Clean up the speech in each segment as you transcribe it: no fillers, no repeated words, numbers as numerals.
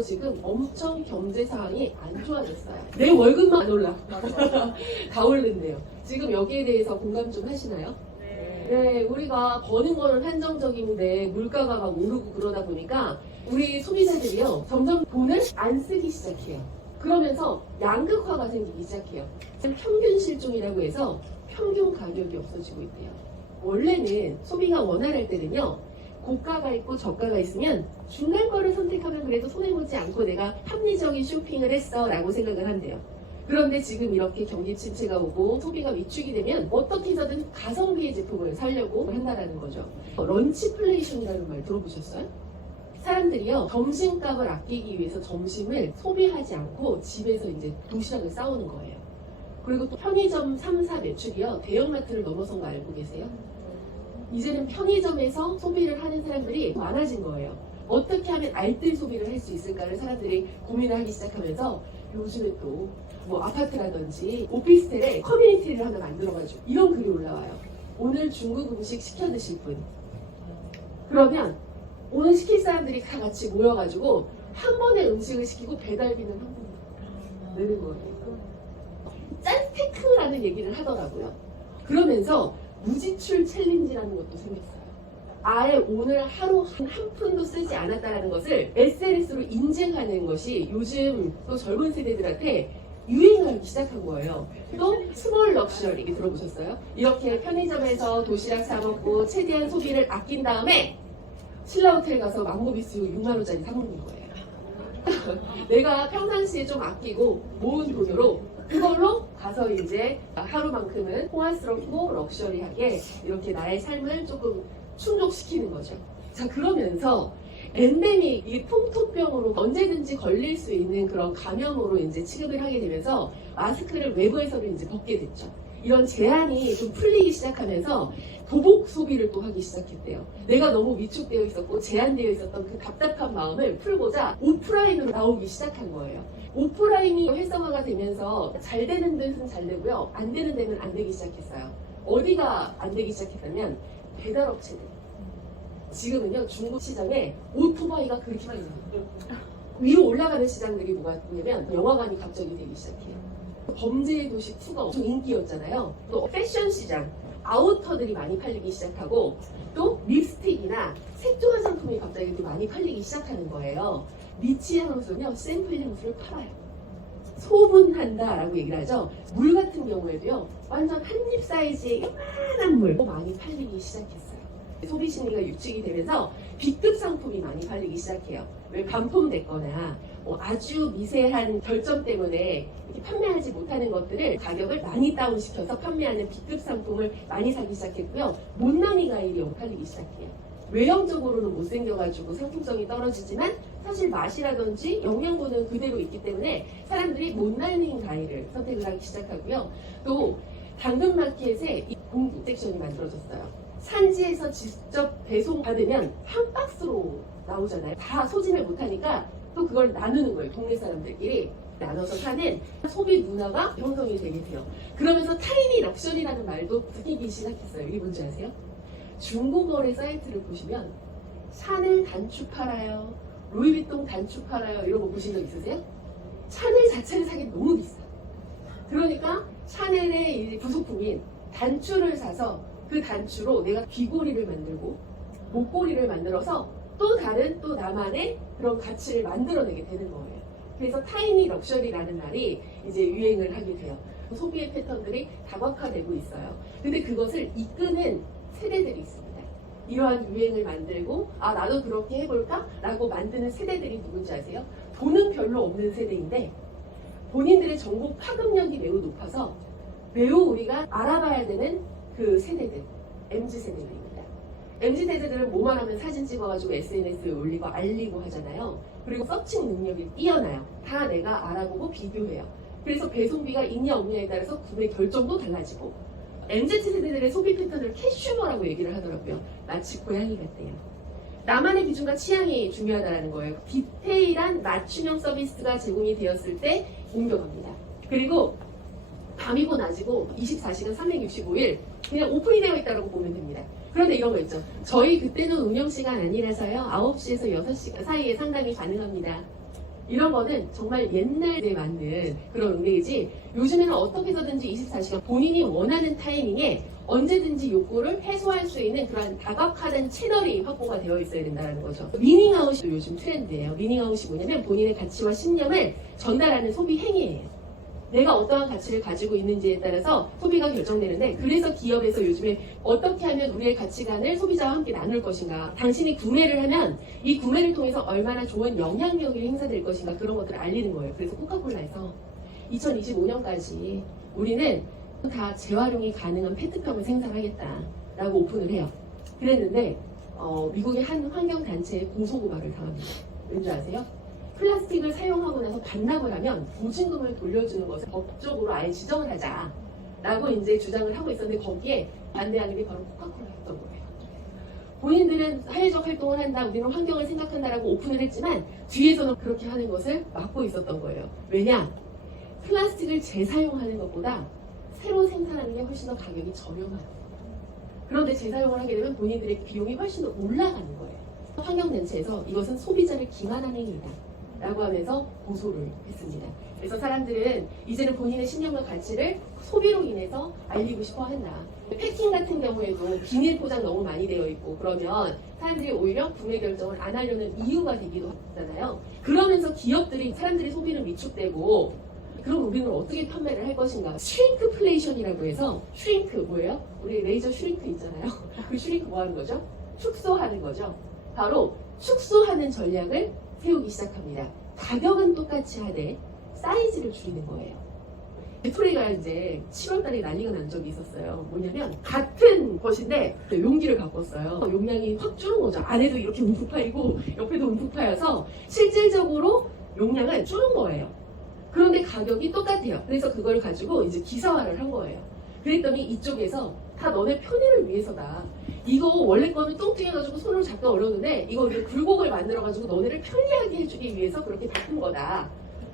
지금 엄청 경제 상황이 안 좋아졌어요. 내 월급만 안 올라. 다 오른대요. 지금 여기에 대해서 공감 좀 하시나요? 네, 우리가 버는 거는 한정적인데 물가가 막 오르고 그러다 보니까 우리 소비자들이요 점점 돈을 안 쓰기 시작해요. 그러면서 양극화가 생기기 시작해요. 평균 실종이라고 해서 평균 가격이 없어지고 있대요. 원래는 소비가 원활할 때는요 고가가 있고 저가가 있으면 중간 거를 선택하면 그래도 손해보지 않고 내가 합리적인 쇼핑을 했어 라고 생각을 한대요. 그런데 지금 이렇게 경기 침체가 오고 소비가 위축이 되면 어떻게 해서든 가성비의 제품을 사려고 한다는 거죠. 런치플레이션이라는 말 들어보셨어요? 사람들이요 점심값을 아끼기 위해서 점심을 소비하지 않고 집에서 이제 도시락을 싸오는 거예요. 그리고 또 편의점 3사 매출이요 대형마트를 넘어선 거 알고 계세요? 이제는 편의점에서 소비를 하는 사람들이 많아진 거예요. 어떻게 하면 알뜰 소비를 할 수 있을까를 사람들이 고민을 하기 시작하면서 요즘에 또 뭐 아파트라든지 오피스텔에 커뮤니티를 하나 만들어가지고 이런 글이 올라와요. 오늘 중국 음식 시켜 드실 분. 그러면 오늘 시킬 사람들이 다 같이 모여가지고 한 번에 음식을 시키고 배달비는 한 번 내는 거예요. 짠테크라는 얘기를 하더라고요. 그러면서 무지출 챌린지라는 것도 생겼어요. 아예 오늘 하루 한 푼도 쓰지 않았다는 것을 SNS로 인증하는 것이 요즘 또 젊은 세대들한테 유행하기 시작한 거예요. 또 스몰 럭셔리 들어보셨어요? 이렇게 편의점에서 도시락 사 먹고 최대한 소비를 아낀 다음에 신라 호텔 가서 망고비수 6만 원짜리 사 먹는 거예요. 내가 평상시에 좀 아끼고 모은 돈으로 그걸로 가서 이제 하루만큼은 호화스럽고 럭셔리하게 이렇게 나의 삶을 조금 충족시키는 거죠. 자, 그러면서 엔데믹, 이 풍토병으로 언제든지 걸릴 수 있는 그런 감염으로 이제 취급을 하게 되면서 마스크를 외부에서는 이제 벗게 됐죠. 이런 제한이 좀 풀리기 시작하면서 도복 소비를 또 하기 시작했대요. 내가 너무 위축되어 있었고 제한되어 있었던 그 답답한 마음을 풀고자 오프라인으로 나오기 시작한 거예요. 오프라인이 활성화가 되면서 잘 되는 데는 잘 되고요. 안 되는 데는 안 되기 시작했어요. 어디가 안 되기 시작했냐면 배달업체들. 지금은요 중국 시장에 오토바이가 그렇게 많이 나와요. 위로 올라가는 시장들이 뭐가 있냐면 영화관이 갑자기 되기 시작해요. 범죄의 도시 2가 엄청 인기였잖아요. 또 패션 시장, 아우터들이 많이 팔리기 시작하고 또 립스틱이나 색조 화장품이 갑자기 이렇게 많이 팔리기 시작하는 거예요. 리치 향수는요 샘플 향수를 팔아요. 소분한다라고 얘기를 하죠. 물 같은 경우에도요 완전 한입 사이즈의 요만한 물 많이 팔리기 시작했어요. 소비 심리가 유축이 되면서 B급 상품이 많이 팔리기 시작해요. 왜 반품됐거나 아주 미세한 결점 때문에 이렇게 판매하지 못하는 것들을 가격을 많이 다운시켜서 판매하는 B급 상품을 많이 사기 시작했고요. 못난이 과일이 팔리기 시작해요. 외형적으로는 못생겨가지고 상품성이 떨어지지만 사실 맛이라든지 영양분은 그대로 있기 때문에 사람들이 못난이 과일을 선택을 하기 시작하고요. 또 당근마켓에 이 공구 섹션이 만들어졌어요. 산지에서 직접 배송받으면 한 박스로 나오잖아요. 다 소진을 못하니까 또 그걸 나누는 거예요. 동네 사람들끼리 나눠서 사는 소비 문화가 형성이 되게 돼요. 그러면서 타이니 럭셔리라는 말도 붙이기 시작했어요. 이게 뭔지 아세요? 중고거래 사이트를 보시면 샤넬 단추 팔아요, 루이비통 단추 팔아요 이런 거 보신 적 있으세요? 샤넬 자체를 사기 너무 비싸. 그러니까 샤넬의 이 부속품인 단추를 사서 그 단추로 내가 귀고리를 만들고 목고리를 만들어서 또 다른 또 나만의 그런 가치를 만들어내게 되는 거예요. 그래서 타이니 럭셔리라는 말이 이제 유행을 하게 돼요. 소비의 패턴들이 다각화되고 있어요. 근데 그것을 이끄는 세대들이 있습니다. 이러한 유행을 만들고 나도 그렇게 해볼까? 라고 만드는 세대들이 누군지 아세요? 돈은 별로 없는 세대인데 본인들의 정보 파급력이 매우 높아서 매우 우리가 알아봐야 되는 그 세대들, MZ세대들입니다. MZ세대들은 뭐만 하면 사진 찍어가지고 SNS에 올리고 알리고 하잖아요. 그리고 서칭 능력이 뛰어나요. 다 내가 알아보고 비교해요. 그래서 배송비가 있냐 없냐에 따라서 구매 결정도 달라지고 MZ세대들의 소비 패턴을 캐슈머라고 얘기를 하더라고요. 마치 고양이 같대요. 나만의 기준과 취향이 중요하다는 거예요. 디테일한 맞춤형 서비스가 제공이 되었을 때 옮겨갑니다. 그리고 밤이고 낮이고 24시간 365일 그냥 오픈이 되어 있다고 보면 됩니다. 그런데 이런 거 있죠. 저희 그때는 운영시간 아니라서요. 9시에서 6시간 사이에 상담이 가능합니다. 이런 거는 정말 옛날에 맞는 그런 응대이지 요즘에는 어떻게 해서든지 24시간 본인이 원하는 타이밍에 언제든지 욕구를 해소할 수 있는 그런 다각화된 채널이 확보가 되어 있어야 된다는 거죠. 미닝아웃이 요즘 트렌드예요. 미닝아웃이 뭐냐면 본인의 가치와 신념을 전달하는 소비 행위예요. 내가 어떠한 가치를 가지고 있는지에 따라서 소비가 결정되는데 그래서 기업에서 요즘에 어떻게 하면 우리의 가치관을 소비자와 함께 나눌 것인가 당신이 구매를 하면 이 구매를 통해서 얼마나 좋은 영향력이 행사될 것인가 그런 것들을 알리는 거예요. 그래서 코카콜라에서 2025년까지 우리는 다 재활용이 가능한 페트병을 생산하겠다라고 오픈을 해요. 그랬는데 미국의 한 환경단체에 고소고발을 당합니다. 왠지 아세요? 플라스틱을 사용하고 나서 반납을 하면 보증금을 돌려주는 것을 법적으로 아예 지정을 하자라고 이제 주장을 하고 있었는데 거기에 반대하는 게 바로 코카콜라였던 거예요. 본인들은 사회적 활동을 한다, 우리는 환경을 생각한다라고 오픈을 했지만 뒤에서는 그렇게 하는 것을 막고 있었던 거예요. 왜냐? 플라스틱을 재사용하는 것보다 새로 생산하는 게 훨씬 더 가격이 저렴해요. 그런데 재사용을 하게 되면 본인들의 비용이 훨씬 더 올라가는 거예요. 환경단체에서 이것은 소비자를 기만하는 행위다 라고 하면서 고소를 했습니다. 그래서 사람들은 이제는 본인의 신념과 가치를 소비로 인해서 알리고 싶어 한다. 패킹 같은 경우에도 비닐 포장 너무 많이 되어 있고 그러면 사람들이 오히려 구매 결정을 안 하려는 이유가 되기도 하잖아요. 그러면서 기업들이 사람들의 소비는 위축되고 그럼 우리는 어떻게 판매를 할 것인가? 슈링크플레이션이라고 해서 슈링크 뭐예요? 우리 레이저 슈링크 있잖아요. 그 슈링크 뭐 하는 거죠? 축소하는 거죠. 바로 축소하는 전략을 세우기 시작합니다. 가격은 똑같이 하되 사이즈를 줄이는 거예요. 배터리가 이제 7월달에 난리가 난 적이 있었어요. 뭐냐면 같은 것인데 용기를 바꿨어요. 용량이 확 줄은 거죠. 안에도 이렇게 움푹 파이고 옆에도 움푹 파여서 실질적으로 용량을 줄은 거예요. 그런데 가격이 똑같아요. 그래서 그걸 가지고 이제 기사화를 한 거예요. 그랬더니 이쪽에서 다 너네 편의를 위해서다. 이거 원래 거는 뚱뚱해가지고 손으로 잡기 어려운데 이거 이제 굴곡을 만들어가지고 너네를 편리하게 해주기 위해서 그렇게 바꾼 거다.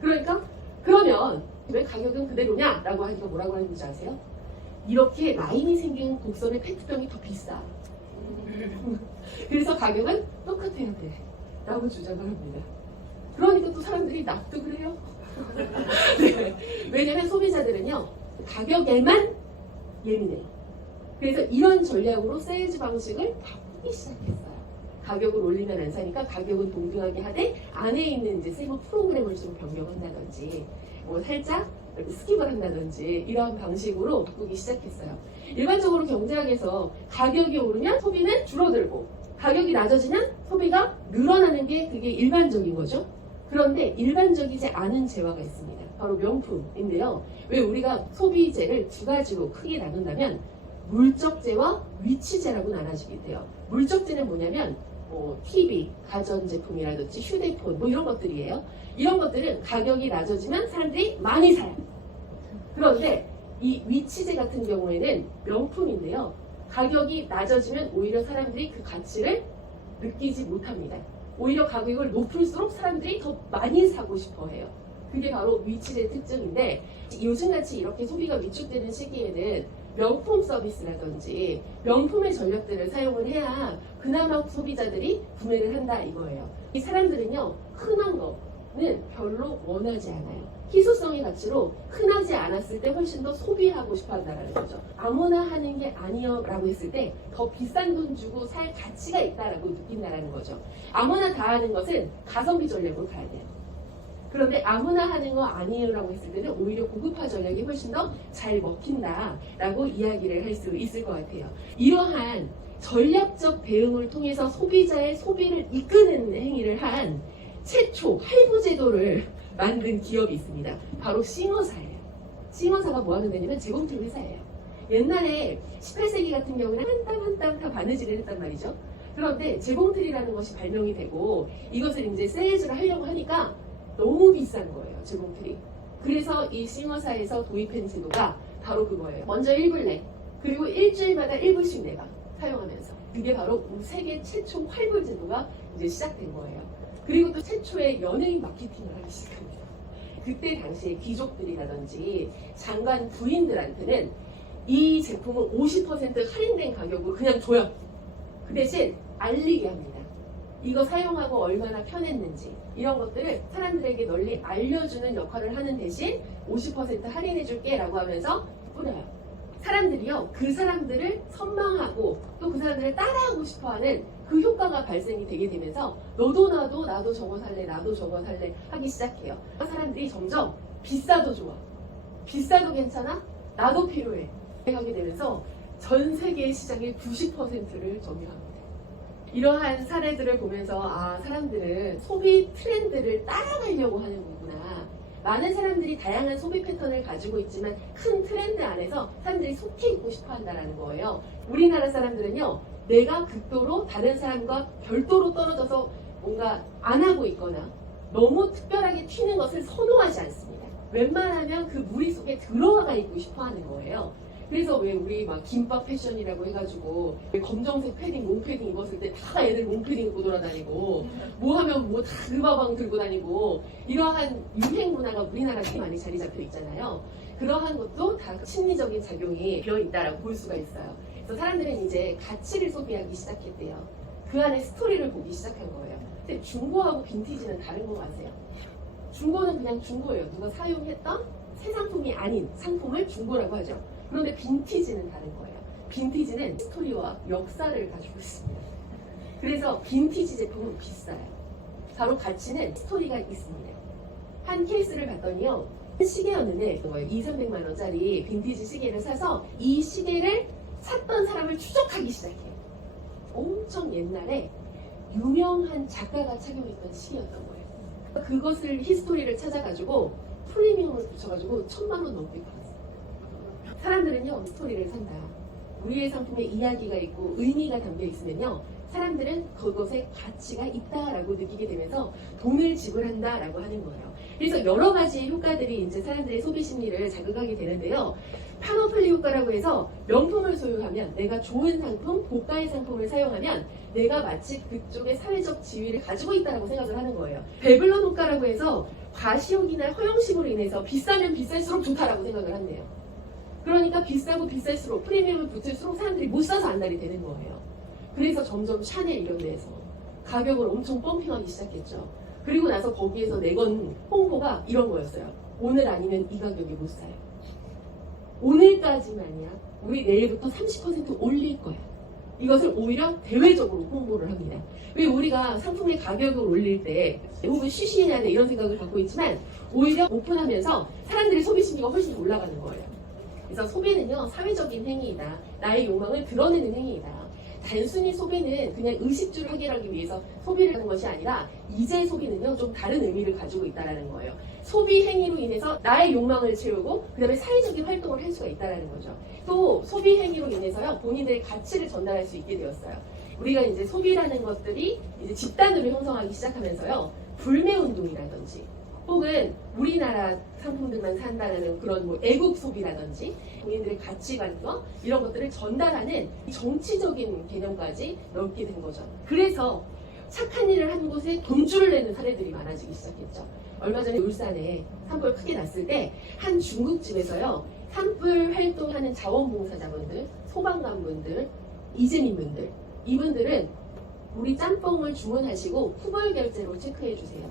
그러니까 그러면 왜 가격은 그대로냐? 라고 하니까 뭐라고 하는지 아세요? 이렇게 라인이 생긴 곡선의 페트병이 더 비싸. 그래서 가격은 똑같아야 돼. 라고 주장을 합니다. 그러니까 또 사람들이 납득을 해요. 네. 왜냐면 소비자들은요 가격에만 예민해요. 그래서 이런 전략으로 세일즈 방식을 바꾸기 시작했어요. 가격을 올리면 안 사니까 가격은 동등하게 하되 안에 있는 이제 세부 프로그램을 좀 변경한다든지 뭐 살짝 스킵을 한다든지 이러한 방식으로 바꾸기 시작했어요. 일반적으로 경제학에서 가격이 오르면 소비는 줄어들고 가격이 낮아지면 소비가 늘어나는 게 그게 일반적인 거죠. 그런데 일반적이지 않은 재화가 있습니다. 바로 명품인데요. 왜 우리가 소비재를 두 가지로 크게 나눈다면 물적재와 위치재라고 나눠지게 돼요. 물적재는 뭐냐면 TV, 가전제품이라든지 휴대폰 뭐 이런 것들이에요. 이런 것들은 가격이 낮아지면 사람들이 많이 사요. 그런데 이 위치재 같은 경우에는 명품인데요. 가격이 낮아지면 오히려 사람들이 그 가치를 느끼지 못합니다. 오히려 가격을 높을수록 사람들이 더 많이 사고 싶어 해요. 그게 바로 위치재 특징인데 요즘같이 이렇게 소비가 위축되는 시기에는 명품 서비스라든지 명품의 전략들을 사용을 해야 그나마 소비자들이 구매를 한다 이거예요. 이 사람들은요 흔한 거는 별로 원하지 않아요. 희소성의 가치로 흔하지 않았을 때 훨씬 더 소비하고 싶어 한다는 거죠. 아무나 하는 게 아니요 라고 했을 때 더 비싼 돈 주고 살 가치가 있다라고 느낀다는 거죠. 아무나 다 하는 것은 가성비 전략으로 가야 돼요. 그런데 아무나 하는 거 아니에요 라고 했을 때는 오히려 고급화 전략이 훨씬 더 잘 먹힌다라고 이야기를 할 수 있을 것 같아요. 이러한 전략적 대응을 통해서 소비자의 소비를 이끄는 행위를 한 최초 할부 제도를 만든 기업이 있습니다. 바로 싱어사예요. 싱어사가 뭐 하는 데냐면 재봉틀 회사예요. 옛날에 18세기 같은 경우는 한 땀 한 땀 다 바느질을 했단 말이죠. 그런데 재봉틀이라는 것이 발명이 되고 이것을 이제 세일즈를 하려고 하니까 너무 비싼 거예요, 재봉틀이. 그래서 이 싱어사에서 도입한 제도가 바로 그거예요. 먼저 1불 내, 그리고 일주일마다 1불씩 내가 사용하면서. 그게 바로 세계 최초 활불 제도가 이제 시작된 거예요. 그리고 또 최초의 연예인 마케팅을 하기 시작합니다. 그때 당시에 귀족들이라든지 장관 부인들한테는 이 제품을 50% 할인된 가격으로 그냥 줘요. 그 대신 알리게 합니다. 이거 사용하고 얼마나 편했는지 이런 것들을 사람들에게 널리 알려주는 역할을 하는 대신 50% 할인해줄게 라고 하면서 뿌려요. 사람들이요, 그 사람들을 선망하고 또 그 사람들을 따라하고 싶어하는 그 효과가 발생이 되게 되면서 나도 저거 살래, 나도 저거 살래 하기 시작해요. 사람들이 점점 비싸도 좋아, 비싸도 괜찮아, 나도 필요해 하게 되면서 전 세계의 시장의 90%를 점유합니다. 이러한 사례들을 보면서 사람들은 소비 트렌드를 따라가려고 하는 거구나. 많은 사람들이 다양한 소비 패턴을 가지고 있지만 큰 트렌드 안에서 사람들이 속해 있고 싶어 한다는 거예요. 우리나라 사람들은요, 내가 극도로 다른 사람과 별도로 떨어져서 뭔가 안 하고 있거나 너무 특별하게 튀는 것을 선호하지 않습니다. 웬만하면 그 무리 속에 들어가 있고 싶어 하는 거예요. 그래서 왜 우리 막 김밥 패션이라고 해가지고 검정색 패딩, 롱패딩 입었을 때 다 애들 롱패딩 입고 돌아다니고 뭐 하면 뭐 다 금화방 들고 다니고 이러한 유행 문화가 우리나라에 많이 자리 잡혀 있잖아요. 그러한 것도 다 심리적인 작용이 되어 있다라고 볼 수가 있어요. 그래서 사람들은 이제 가치를 소비하기 시작했대요. 그 안에 스토리를 보기 시작한 거예요. 근데 중고하고 빈티지는 다른 거 아세요? 중고는 그냥 중고예요. 누가 사용했던 새 상품이 아닌 상품을 중고라고 하죠. 그런데 빈티지는 다른 거예요. 빈티지는 스토리와 역사를 가지고 있습니다. 그래서 빈티지 제품은 비싸요. 바로 가치는 스토리가 있습니다. 한 케이스를 봤더니요, 시계였는데 200~300만 원짜리 빈티지 시계를 사서 이 시계를 샀던 사람을 추적하기 시작해요. 엄청 옛날에 유명한 작가가 착용했던 시계였던 거예요. 그것을 히스토리를 찾아가지고 프리미엄을 붙여가지고 1000만 원 넘게 팔았어요. 사람들은요, 스토리를 산다. 우리의 상품에 이야기가 있고 의미가 담겨 있으면요, 사람들은 그것에 가치가 있다라고 느끼게 되면서 돈을 지불한다라고 하는 거예요. 그래서 여러 가지 효과들이 이제 사람들의 소비 심리를 자극하게 되는데요. 파노플리 효과라고 해서 명품을 소유하면, 내가 좋은 상품, 고가의 상품을 사용하면 내가 마치 그쪽의 사회적 지위를 가지고 있다라고 생각을 하는 거예요. 베블론 효과라고 해서 과시욕이나 허영심으로 인해서 비싸면 비쌀수록 좋다라고 생각을 한대요. 그러니까 비싸고 비쌀수록 프리미엄을 붙일수록 사람들이 못 사서 안달이 되는 거예요. 그래서 점점 샤넬 이런 데에서 가격을 엄청 펌핑하기 시작했죠. 그리고 나서 거기에서 내건 홍보가 이런 거였어요. 오늘 아니면 이 가격에 못 사요. 오늘까지만이야. 우리 내일부터 30% 올릴 거야. 이것을 오히려 대외적으로 홍보를 합니다. 왜 우리가 상품의 가격을 올릴 때 혹은 쉬쉬해야 돼 이런 생각을 갖고 있지만 오히려 오픈하면서 사람들의 소비 심리가 훨씬 올라가는 거예요. 그래서 소비는요, 사회적인 행위이다. 나의 욕망을 드러내는 행위이다. 단순히 소비는 그냥 의식주를 해결하기 위해서 소비를 하는 것이 아니라 이제 소비는요, 좀 다른 의미를 가지고 있다는 거예요. 소비 행위로 인해서 나의 욕망을 채우고 그 다음에 사회적인 활동을 할 수가 있다는 거죠. 또 소비 행위로 인해서요, 본인들의 가치를 전달할 수 있게 되었어요. 우리가 이제 소비라는 것들이 이제 집단으로 형성하기 시작하면서요, 불매운동이라든지 혹은 우리나라 상품들만 산다는 그런 뭐 애국 소비라든지 본인들의 가치관과 이런 것들을 전달하는 정치적인 개념까지 넓게 된 거죠. 그래서 착한 일을 한 곳에 돈줄을 내는 사례들이 많아지기 시작했죠. 얼마 전에 울산에 산불 크게 났을 때 한 중국집에서요, 산불 활동하는 자원봉사자분들, 소방관분들, 이재민분들, 이분들은 우리 짬뽕을 주문하시고 후불 결제로 체크해 주세요.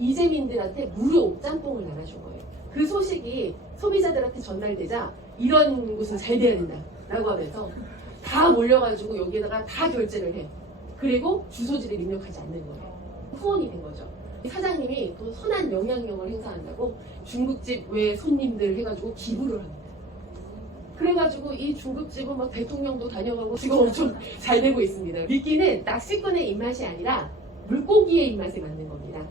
이재민들한테 무료 짬뽕을 나눠준 거예요. 그 소식이 소비자들한테 전달되자 이런 곳은 잘 돼야 된다 라고 하면서 다 몰려가지고 여기에다가 다 결제를 해요. 그리고 주소지를 입력하지 않는 거예요. 후원이 된 거죠. 사장님이 또 선한 영향력을 행사한다고 중국집 외 손님들 해가지고 기부를 합니다. 그래가지고 이 중국집은 막 대통령도 다녀가고 지금 엄청 잘 되고 있습니다. 미끼는 낚시꾼의 입맛이 아니라 물고기의 입맛에 맞는 겁니다.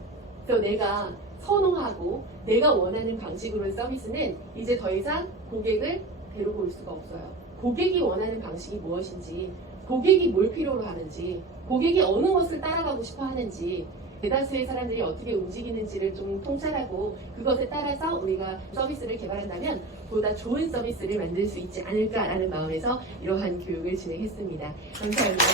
그래서 내가 선호하고 내가 원하는 방식으로의 서비스는 이제 더 이상 고객을 데리고 올 수가 없어요. 고객이 원하는 방식이 무엇인지, 고객이 뭘 필요로 하는지, 고객이 어느 것을 따라가고 싶어 하는지, 대다수의 사람들이 어떻게 움직이는지를 좀 통찰하고 그것에 따라서 우리가 서비스를 개발한다면 보다 좋은 서비스를 만들 수 있지 않을까라는 마음에서 이러한 교육을 진행했습니다. 감사합니다.